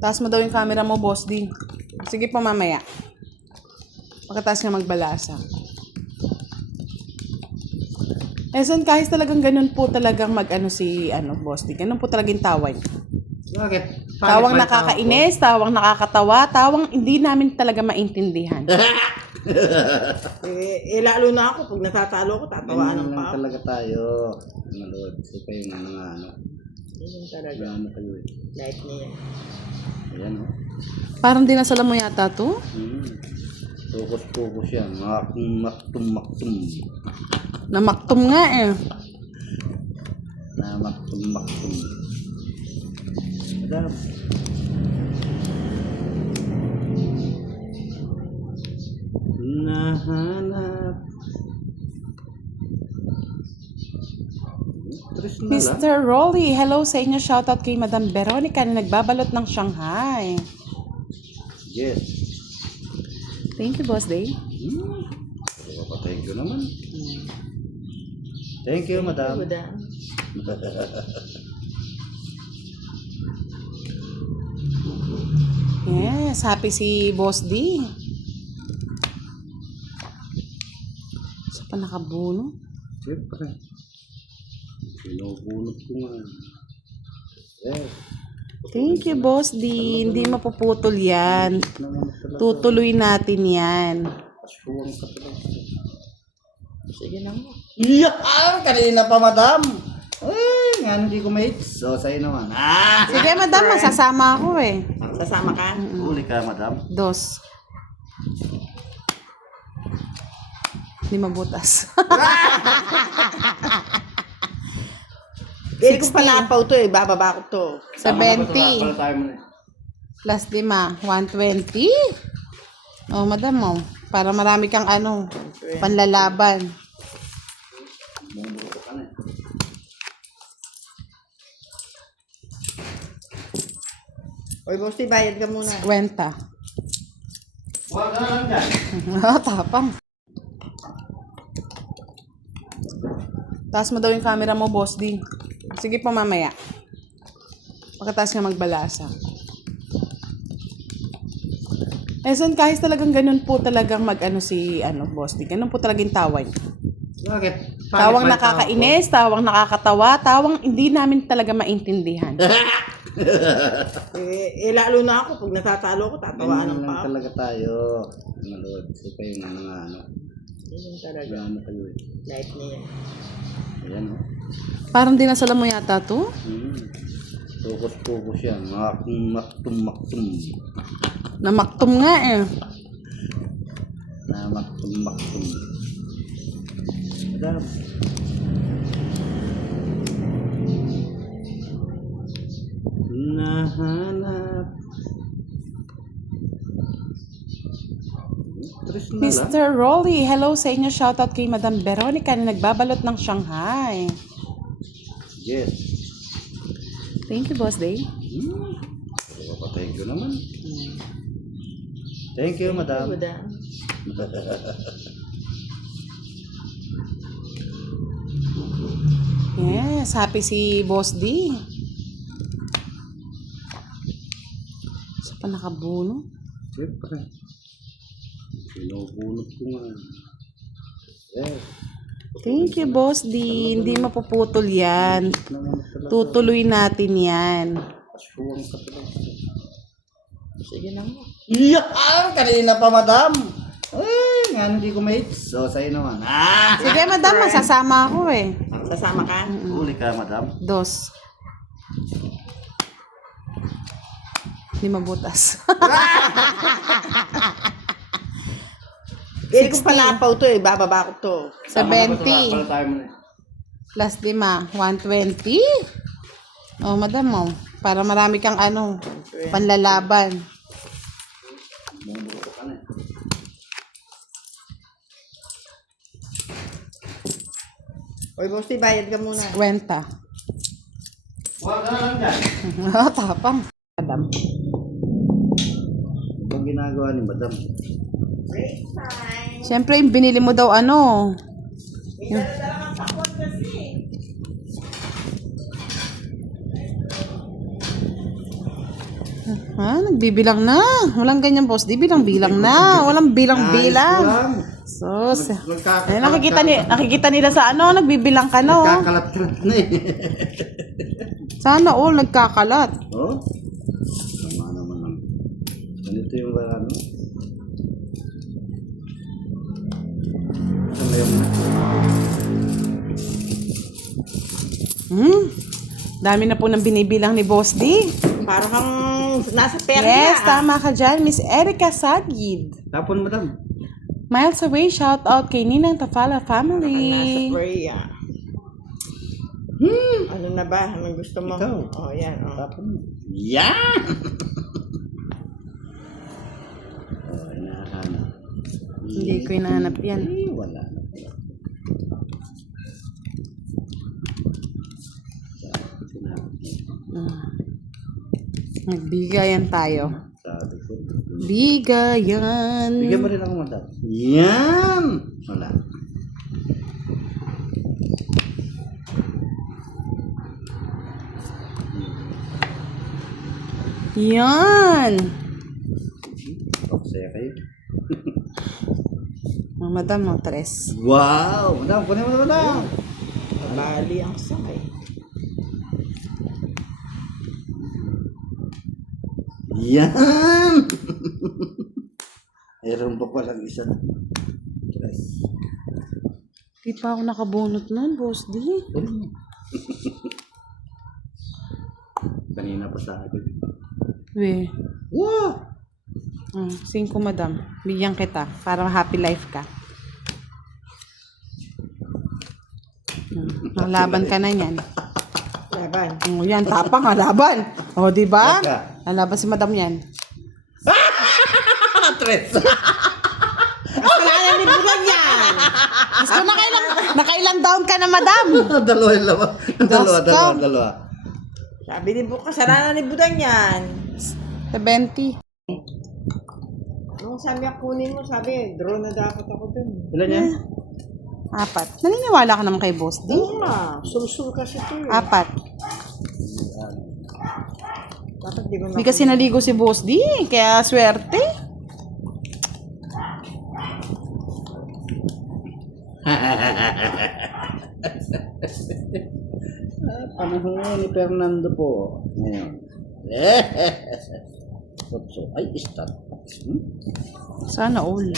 Taas mo daw yung camera mo, boss D. Sige po mamaya. Pagkataas nga magbalasa. Son, kahit talagang ganun po talagang si boss D. Ganun po talagang tawag. Bakit? Tawang nakakainis, tawang nakakatawa, tawang hindi namin talaga maintindihan. Lalo na ako, pag natatalo ako, tatawaan ng Ganyan lang pa. talaga tayo. Manood. Kasi pa yung ano. Yun talaga. Ano kayo eh. Light niya. Ayan o. Parang dinasalam mo yata to. Focus yan. Maktum. Namaktum nga eh. Maktum. Madam. Nahanap. Tres na lang. Mr. Rolly, hello sa inyo. Shoutout kay Madam Veronica na nagbabalot ng Shanghai. Yes. Thank you, Boss Day. Thank you naman. Thank you, madam. Yes, happy si Boss D. Sa pa nakabuno. Siyempre. Pinubunot ko nga. Yes. Thank you, Boss D. Hindi mapuputol yan. Tutuloy natin yan. Aswang ka talaga. Sige na mo. Yeah! Kanina pa, madam. Eh, nga hindi ko mates. So, sa'yo naman. Sige, Madam, masasama ako eh. Sasama ka? Huli ka, madam. Dos. Hindi mabutas. Hindi ko palapaw to eh. Bababa ko to. 70. Tayo mo na. Plus 5. 120. Oh, Madam, oh. Para marami kang panlalaban. Bumubuto ka na eh. Oy, boss, bayad ka muna. 50. Huwag ka na lang dyan. Tapang. Taas mo daw yung camera mo, Boss D. Sige po mamaya. Pagkataas nga magbalasa. Son, kahit talagang ganun po talagang Boss D. Ganun po talagang tawag. Bakit? Tawang nakakainis, tawang nakakatawa, tawang hindi namin talaga maintindihan. Lalo na ako, pag natatalo ako, tatawaan ng Ganyan lang pa. talaga tayo. Manood. Kasi pa yung ano. Yun talaga. Ano kayo eh. Light niya. Ayan o. Parang dinasalam mo yata to. Focus yan. Maktum. Namaktum nga eh. Maktum. Madam. Nahanap. Tres na lang. Mr. Rolly, hello sa inyo. Shoutout kay Madam Veronica na nagbabalot ng Shanghai. Yes. Thank you, Boss Day. Thank you naman. Thank you, madam. Yes, happy si Boss D. Sa pa nakabuno. Siyempre. Pinubunot ko nga. Yes. Thank you, Boss D. Hindi mapuputol yan. Tutuloy natin yan. Aswang ka talaga. Sige na mo. Yeah! Kanina pa, madam. Eh, nga hindi ko mates. So, sa'yo naman. Sige, Madam, masasama ako eh. Sasama ka? Huli ka, madam. Dos. Hindi mabutas. Hindi ko palapaw to eh. Bababa ko to. 70. Tayo mo na. Plus 5. 120. Oh, Madam, oh. Para marami kang panlalaban. Bumubuto ka na eh. Oy, boss, bayad ka muna. 50. Huwag ka na lang dyan. Tapang. Madam. Ang ginagawa ni madam. Siyempre, yung binili mo daw Ha? Nagbibilang na. Walang ganyan, boss. Di bilang-bilang na. Walang bilang-bilang. Lang. Sus. Nagkakalat- Ay, nakikita nila sa ano, nagbibilang ka na, oh. Nagkakalat-kalat na eh. Sana all nagkakalat. Oh? Tama naman lang. Ganito yung ano. Ano yung Dami na po nang binibilang ni Boss D. Parang kang nasa perya. Yes, tama ka dyan. Miss Erica Sagid. tapon, madam? Miles away, shout out kay Ninang Tafala Nasa family. perya. Ano na ba? Anong gusto mo? Ikaw. Oh, yan. Oh. Tapon. Yan! Oh, hinahanap. Hindi ko hinahanap yan. Eh, wala na. Magbigayan tayo. Sabi ko. Bigayan. Bigyan mo rin ako, madam. Yan! Wala. Yan. Oh, saya kayo. Madam, no, tres. Wow! Madam, kunin mo na, madam. Bali ang sakay. Yan! Mayroon pa palang isa na. Yes. Di pa ako nakabunot nun, Boss D. Kanina pa sa akin. We. Wow! 5, madam. Bigyan kita para happy life ka. Laban ka na yan. Laban. Yan, tapang laban. O, di ba? Laga. Lalaban si madam yan. Tres! Kasalanan ni Bulan yan. Gusto nakailang down ka na, madam. Dalawa yung lawa. Dalawa. Sabi ni Bulan, kasalanan ni Bulan yan. 70. Nung sabi ako kunin mo, sabi, draw na dapat ako dun. Ilan yan? 4. Naniniwala ka naman kay Boss D? Oo nga, sul-sul kasi ito eh. 4. Dapat di mo Hindi kasi naligo si Boss D. Kaya swerte. Panahon ni Fernando po. Ngayon. So, ay, start. Sana all. 4.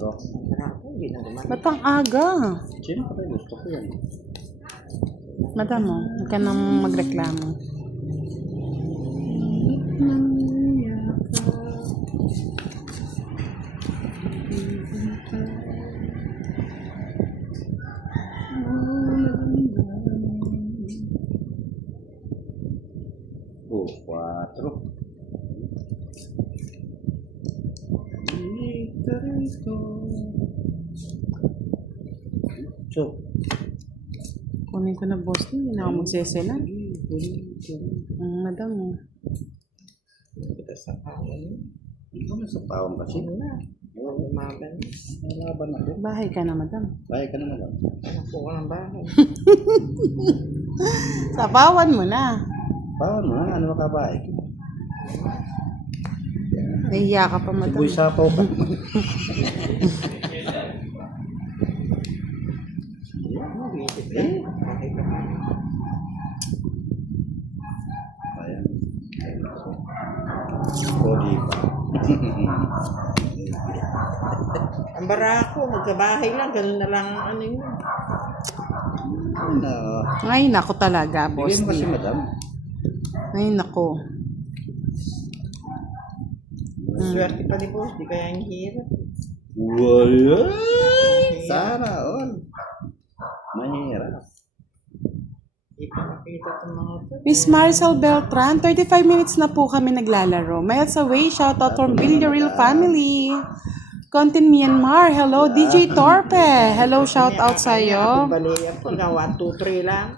Ako, hindi na naman. Ba't ang aga? Siyempre, gusto ko yan. Madam mo, huwag ka nang magreklamo. Oh, 4. So, Kunin ko na, Boss D. Hindi na ako magsesela. Madam mo. Kita sa kawan. ito na sa taong kasi. Lumaban. Nalaban na rin. Bahay ka na, madam. Bahay ka naman lang. Anak ko ng bahay. Sapawan mo na. Paano ha? Ano makabahay? Nahiya ka pa, madam. Sibuy sapaw ka. Visit ka. Bakit ka pa? Ayan. Body pa. Ang barako, magkabahay lang. Ganun na lang ang ano yun. Ano? Ay, nako talaga, Boss Bigyan mo kasi D. madam. Ay, nako. Swerte pa ni Boss. Di kaya ang hirap. Wala. Sana all. Mahirap. Hindi ko makita itong mga ito. Miss Marcel Beltran, 35 minutes na po kami naglalaro. Miles away, shout out from Villarreal family. Content Myanmar, hello. DJ Torpe, hello, shout out sa'yo. Baliya po. 1, 2, 3 lang.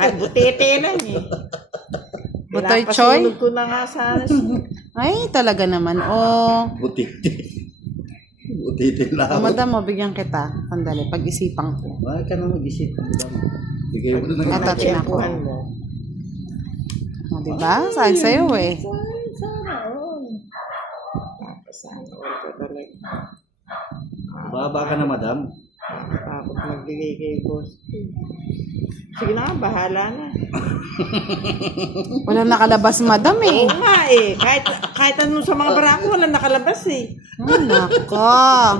Ay, butete lang eh. Butoy Choy? Pinapasulog ko na nga sana. Ay, talaga naman. Oh, Butiti. Butiti lang. madam mo, bigyan kita. Sandali, pag-isipan ko. Bakit ka na mag-isip? Madam? Bigay mo na ng At- Tempuhan mo. O, diba? Sabi sa'yo eh. Sana all. Sana all ka talaga. Baba ka na, madam. Takot magbigay kay boss. Sige na, bahala na. Walang nakalabas, madam eh. Oo nga eh. Kahit anong sa mga baraha ko, walang nakalabas eh. Ay, nako.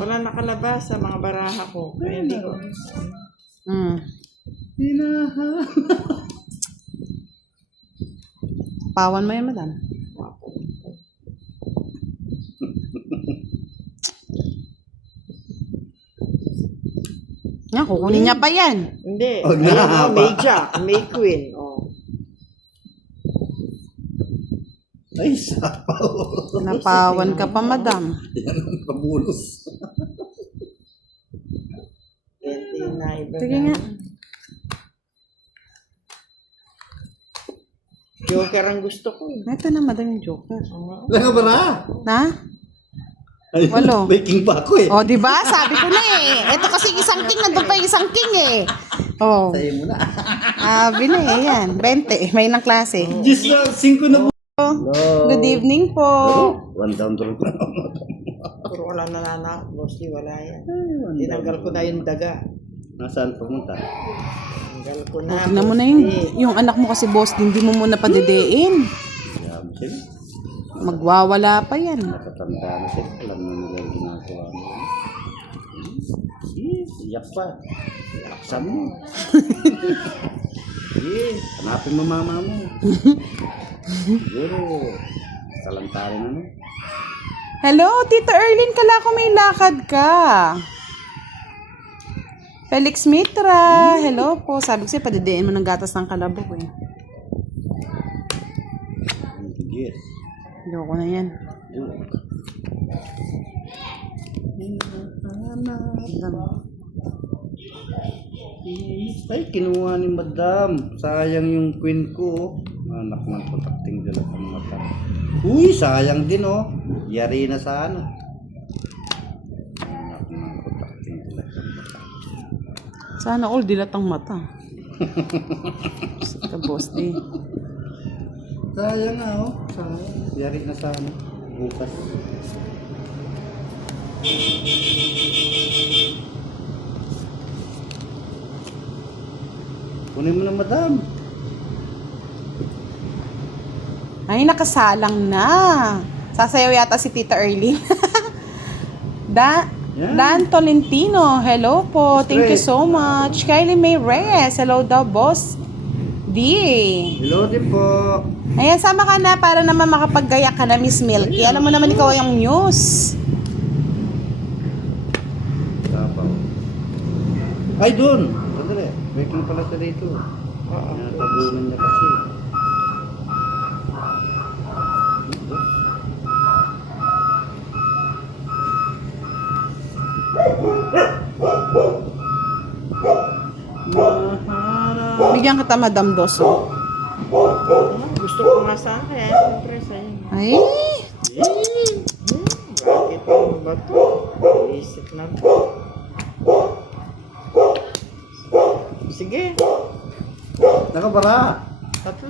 Walang nakalabas sa mga baraha ko. Kaya hindi ko. Pawan mo yan, madam. Yan, kukunin niya pa yan. Hindi. Oh, Ayan, nahaba. May Jack, May Queen. Oh. Ay, sapaw. Napawan ka pa, madam. Yan ang pabulos. 20 na iba Sige na. nga. Joker ang gusto ko eh. Ito na, madam, yung joker. Wala ka ba na? Na? Ay, Walo. May king pa ako eh. O, di ba? Sabi ko na eh. Ito kasi isang king, nandun pa yung isang king eh. Oh. Sa'yo mo na. Bili eh, yan. 20. May ng klase. Diyos na, 5 na po. Hello. Good evening po. One down to the Puro wala nanana. Mostly wala yan. Tinanggal ko na yung daga. Nasaan pumunta? Tinanggal ko na. Tingnan mo na yung anak mo kasi boss, hindi mo muna padedein. Kaya mo sila. Magwawala pa yan. Natatanda na sila. Alam na nila yung ginagawa mo. Iyak pa. Laksan mo. Hanapin mo mama mo. Siguro. Kalantarin ano. Hello, Tita Erlyn, kala ko may lakad ka. Felix Mitra, hello po. Sabi ko sa'yo, padedein mo ng gatas ng kalabok eh. Yes. Loko na yan. Ay, kinuha ni madam. Sayang yung queen ko. Anak ng protecting dala ang mata. Uy, sayang din oh. Yari na sana. Anak ng protecting dala ang mata. Sana all dilatang mata. Ka boss di. Sayang nga oh. Sayang. Yari na sana. Bukas. Kunin mo na madam. Ay, nakasalang na. Sasayaw yata si Tita Erlyn. Yan. Dan Tolentino, hello po. Thank you so much. Kylie May Reyes, hello daw, boss. D. Hello din po. Ayan, sama ka na para naman makapaggaya ka na, Miss Milky. Alam mo naman ikaw yung news. Tapaw. Ay, doon. Sandali. Waiting pala sa dito. Oo. Tabunan niya kasi. Bigyan kita, Madam Doso. Gusto ko nga sana kaya siyempre sa'yo. Ay, Bakit mo ba ito? Isip na ito. Sige, Nakabara. 3.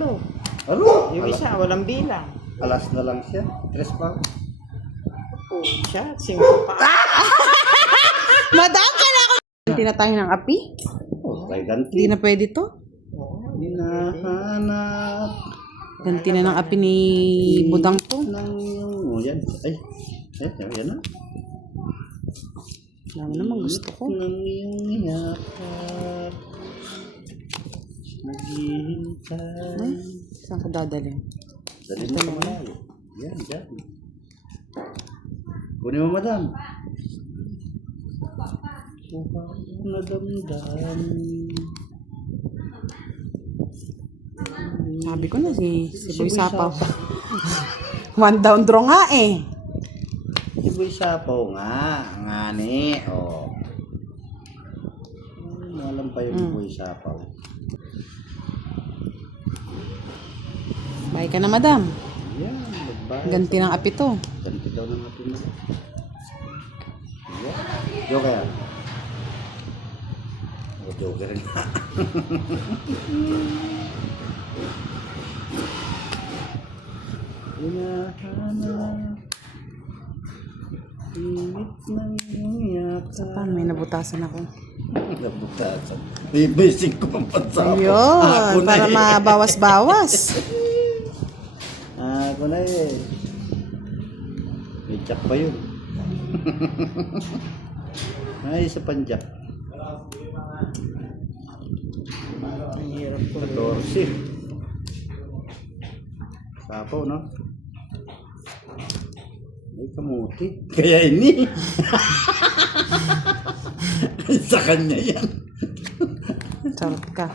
Ano? Yung isa, walang bilang. Alas na lang siya. 3 pa. Siya, 5 pa. Madam, kailangan ganti na tayo ng api. Oh, may ganti. Hindi na pwede to. Hinahanap. Ganti na ng api ni Budang to. Nang yung... Oh, yan. Ay. Yan na. Alam mo naman gusto ko. Nang yung yakap. Naghihintay. Ay, saan ka dadalhin? Dali mo sa malayo. Yan, dyan. Kunin mo, madam. Kuha ko na damdam. Sabi ko na si Boy Sapaw. One down draw nga eh. Si Boy Sapaw nga. Nga ni. Oh. Alam pa yung Boy Sapaw. Bye ka na, Madam. Yan, magbayad. Ganti ng api to. Ganti daw ng ating mga. Joker. Oh, Joker nga. Hinahanap. Init ng iyong yakap. Paano may nabutasan ako? Nabutasan. May basic ko pang pansama. Ayun, para mabawas-bawas. Ako na eh. May jack pa yun. Ay, isa pang jack. Ang hirap ko. 14. Sapaw, no? Ay, kamuti. Kaya ini. Sa kanya yan. Charot ka.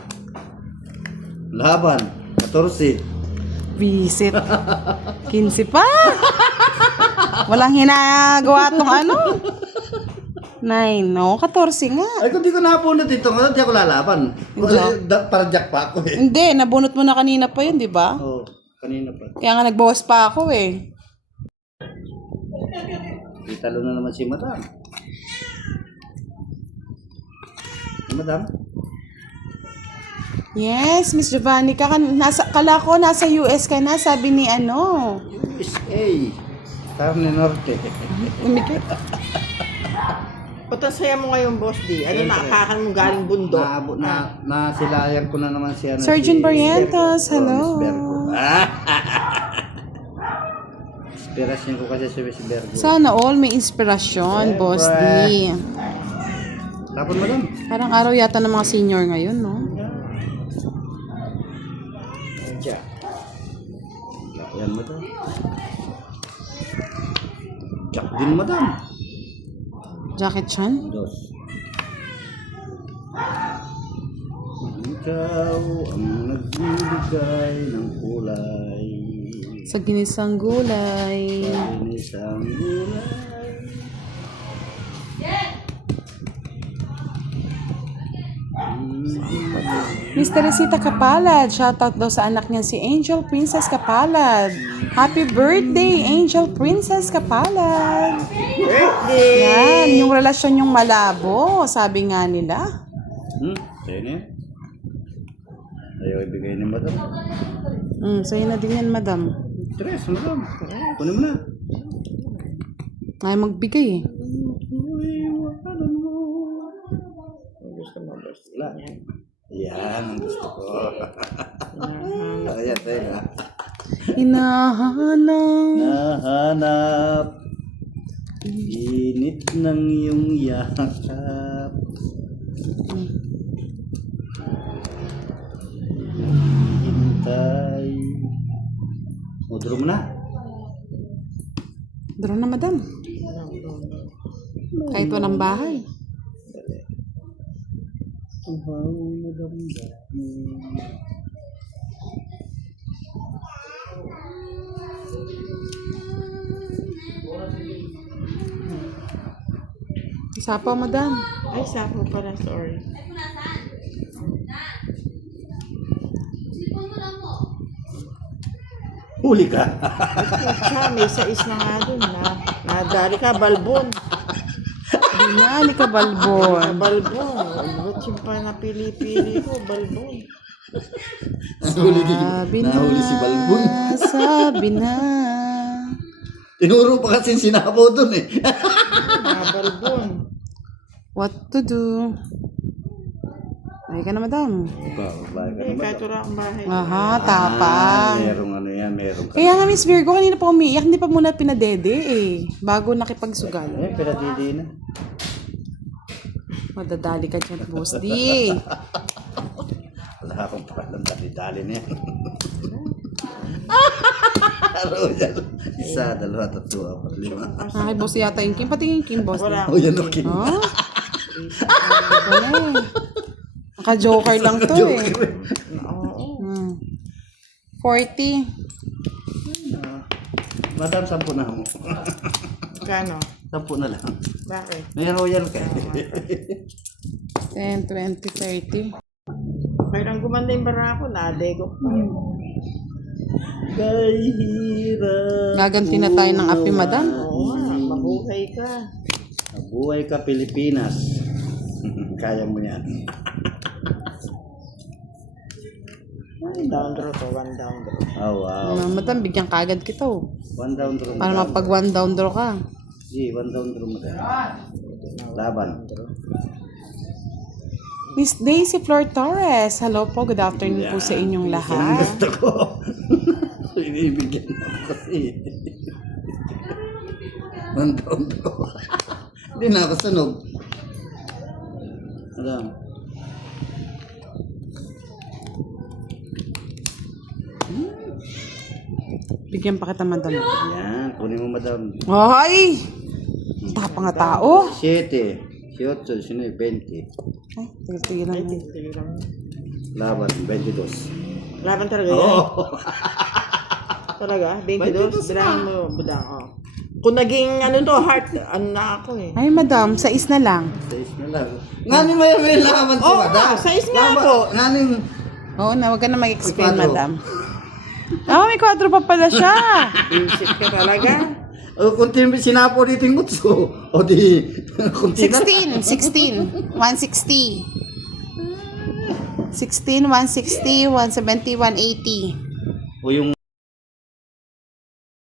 Laban. 14. Visit. 15 pa. Walang hinagawa tong ano. 9, no? 14 nga. Ay, kung di ko napunod dito, di ako lalaban. Para jack pa ako eh. Hindi, nabunot mo na kanina pa yun, di ba? Oo, kanina pa. Kaya nga nagbawas pa ako eh. Italo na naman si Madam. Si Madam? Yes, Miss Giovanni, kala ko nasa US ka na, sabi ni ano. USA. Carne Norte. Umikit. Ba't ang saya mo ngayon, Boss D? Ano, nakakakan mo galing bundok? Naabot na, nasilayan ko na naman si ano. Surgeon si Barrientos, Miss Bergo. hello. Miss Bergo. Inspirasyon ko kasi si Miss Bergo. Sana all may inspirasyon, Boss D. Tapon, Madam. Parang araw yata ng mga senior ngayon, no? Jack. Yan, Madam. Jack din, Madam. Jacket chan? Dos. Ikaw ang nagbibigay ng kulay. Sa ginisang gulay. Inisang gulay. Miss Teresita Kapalad, shoutout daw sa anak niya si Angel Princess Kapalad. Happy birthday, Angel Princess Kapalad. Birthday! Yan, yung relasyon yung malabo, sabi nga nila. Sa'yo na yan. Ayaw ibigay ni Madam. Sa'yo na din yan, madam. Tres, Madam. Kunin mo na. Ay, magbigay eh. Gusto mo, Boss D? Wala. Yan, ang gusto ko. Ayan, tayo na. Hinahanap. Nahanap. Init ng iyong yakap. Hintay. O, draw mo na. Draw na, madam. Kahit walang bahay. Tuhaw na damdamin. Isa pa, madam. Ay, sapo pala, sorry. Huli ka. Pucha, may sais na nga dun na. Nadali ka, balbon. Binali ka, balbon. Balbon. Ba't yung pa napili-pili ko, balbon. Sabi na, Nahuli si Balbon. sabi na. Tinuro pa kasi sinabaw dun eh. Balbon. What to do? Ay ka na, madam. Eh, kahit wala akong bahay. Aha, tapang. Merong ano yan, merong Kaya nga, Miss Virgo, kanina pa umiiyak, hindi pa muna pinadede eh. Bago nakipagsugal. Eh, pinadidi na. Madadali ka dyan, Boss D. Wala akong pakialam dali-dali na yan. Araw yan. Isa, dalawa, tatlo, apat, lima. Ay, Boss yata yung Kim. Pati yung Kim, Boss D. Wala Oh, yan okay. Oh? Wala eh. Naka-joker lang to eh. Oo. 40. Madam, 10 na mo. Kano? 10 na lang. Bakit? May royal ka. 10, 20, 30. Kailan gumanda yung barako, nadego pa. Kay hirap. Gaganti na tayo ng api, madam. Oo nga, mabuhay ka. Mabuhay ka, Pilipinas. Kaya mo yan. Down draw to, one down draw. Oh, wow. Madam, bigyan kagad kita oh. One down draw. Para madam. mapag one down draw ka. Sige, one down draw mo tayo. Laban. Miss Daisy Flor Torres, hello po, good afternoon po sa inyong Ang lahat. gusto ko. Ibibigyan mo kasi. One down draw. Hindi na ako sunog. Madam. Bigyan pa kita, madam. Yan, kunin mo madam. Ay! Tapang nga tao. 7, 8, 19, 20. Ay, tigil lang. Sige lang. Laban, 22. Laban talaga yan. Oh. Talaga? 22? Bilangan mo, budang. Oh. Kung naging ano to, heart, ano na ako eh. Ay, madam, sa is na lang. 6 na lang. Ngani may laban si Oo madam. nga, 6 nga po. Ngani, Oo na, wag ka na mag-explain, May madam. May kwadro pa pala siya. Visit ka talaga. kunti sinapo dito yung mutso. O di, kunti na. 16, 160. 16, 160, 170, 180. O yung